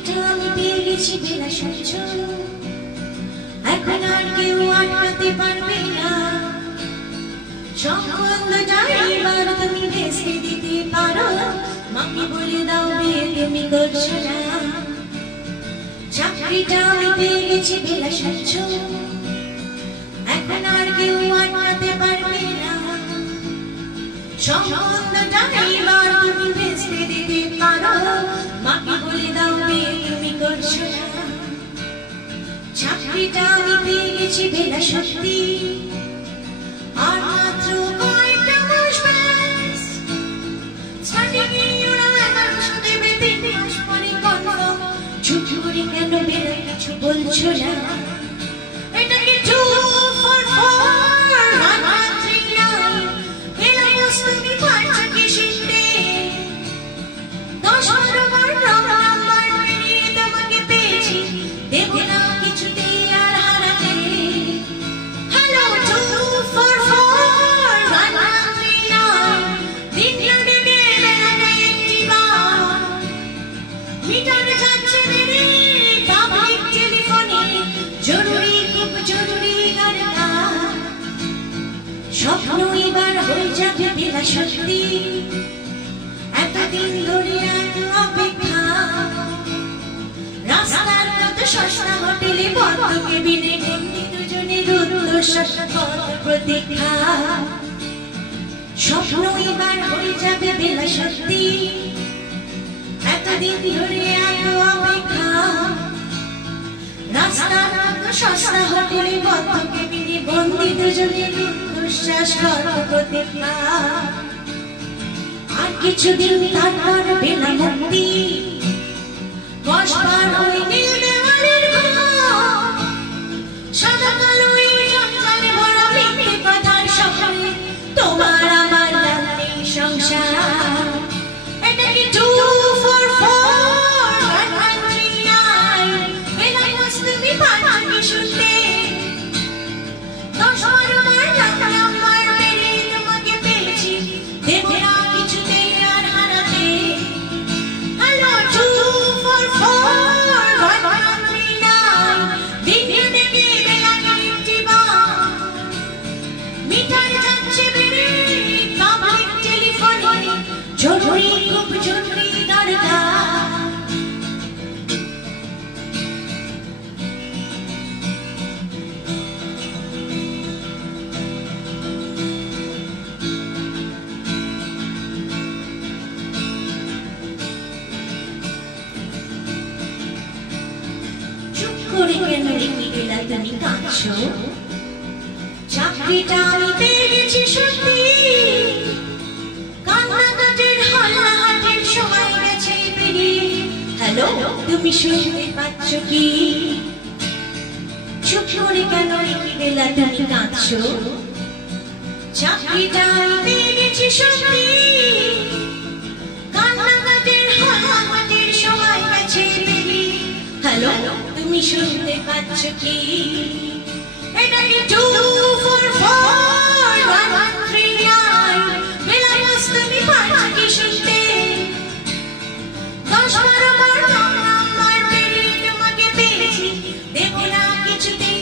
চাকরিটা আমি পেয়ে গেছি বেলা সহ্য, এখন আর কেউ আটকাতে পারবে না। সম্বন্ধটা এবার তুমি ভেস্তে দিতে পারো, মাকে বলে দাও বিয়ে তুমি করছো না। চাকরিটা আমি পেয়ে গেছি বেলা সহ্য, এখন আর কেউ আটকাতে পারবে না। সম্বন্ধটা এবার তুমি ভেস্তে দিতে পারো, মাকে বলে দাও বিয়ে তুমি করছো না। চাকরিটা আমি পেয়ে গেছি বেলা সত্যি, আর মাত্র কয়েকটা মাস ব্যাস। স্টার্টিংয়ে ওরা একাংশ দেবে 3 মাস পরে কনফার্ম। চুপ করে কেন বেলা কিছু বলছো না? এটাকে 2 for 4 1 3 9 বেলা বস তুমি পারছো কি শিখতে? 10-12 বার নাম্বার পেরিয়ে তোমাকে পেয়েছি, দেব না কিছুতেই আর হারাতে। হ্যালো 2 for 4 1 3 9 দিনটা ডেকে বেলাটা একটি বার। মিটার যাচ্ছে বেড়ে পাবলিক টেলিফোনে, জরুরি খুব জরুরি দরকার। স্বপ্ন এবার হয়ে যাবে বেলা সত্যি, এতদিন ধরে এত অপেক্ষা। রাস্তার কত সস্তা হোটেলে বন্ধ কেবিনে বন্দি দুজনের উদ্দেশ্য প্রতীক্ষা। স্বপ্ন এবার হয়ে যাবে বেলা সত্যি, এতদিন ধরে এত অপেক্ষা। রাস্তার কত সস্তা হোটেলে বন্ধ কেবিনে বন্দি দুজনের উদ্দেশ্য প্রতীক্ষা। আর কিছুদিন তারপর বেলা মুক্তি, বসবার ওই নীল দেওয়ালের ঘর। সাদা কালো এই জঞ্জালে ভরা মিথ্যে কথার শহরে তোমার আমার রাত্রি সংসার। এটাকে 2 for 4 1 3 9 বেলা বস তুমি পারছো কি শুনতে? 10-12 বার নাম্বার পেরিয়ে তোমাকে পেয়েছি, দেব না কিছুতেই আর হারাতে। হ্যালো 2 for 4 1 3 9 দিনটা ডেকে বেলাটা একটি বার। মিটার যাচ্ছে বেড়ে পাবলিক টেলিফোনে, জরুরি খুব জরুরি দরকার। চুপ করে কেন রেখে গেলা তুমি কাঁদছো? চাকরিটা আমি পেয়ে গেছি সত্যি, কান্নাকাটির হাল্লাহাটির সময় গেছে পেরিয়ে। হ্যালো তুমি শুনতে পাচ্ছ কি? চুপ করে কেন রেখে গেলা তুমি কাঁদছো? চাকরিটা আমি পেয়ে গেছি সত্যি, কান্নাকাটির হাল্লাহাটির সময় গেছে পেরিয়ে। হ্যালো তুমি শুনতে পাচ্ছ কি? এটাকে 2 for 4 1 3 9 বেলা বস তুমি পারছো কি শুনতে? 10-12 বার নাম্বার পেরিয়ে তোমাকে পেয়েছি, দেব না কিছুতেই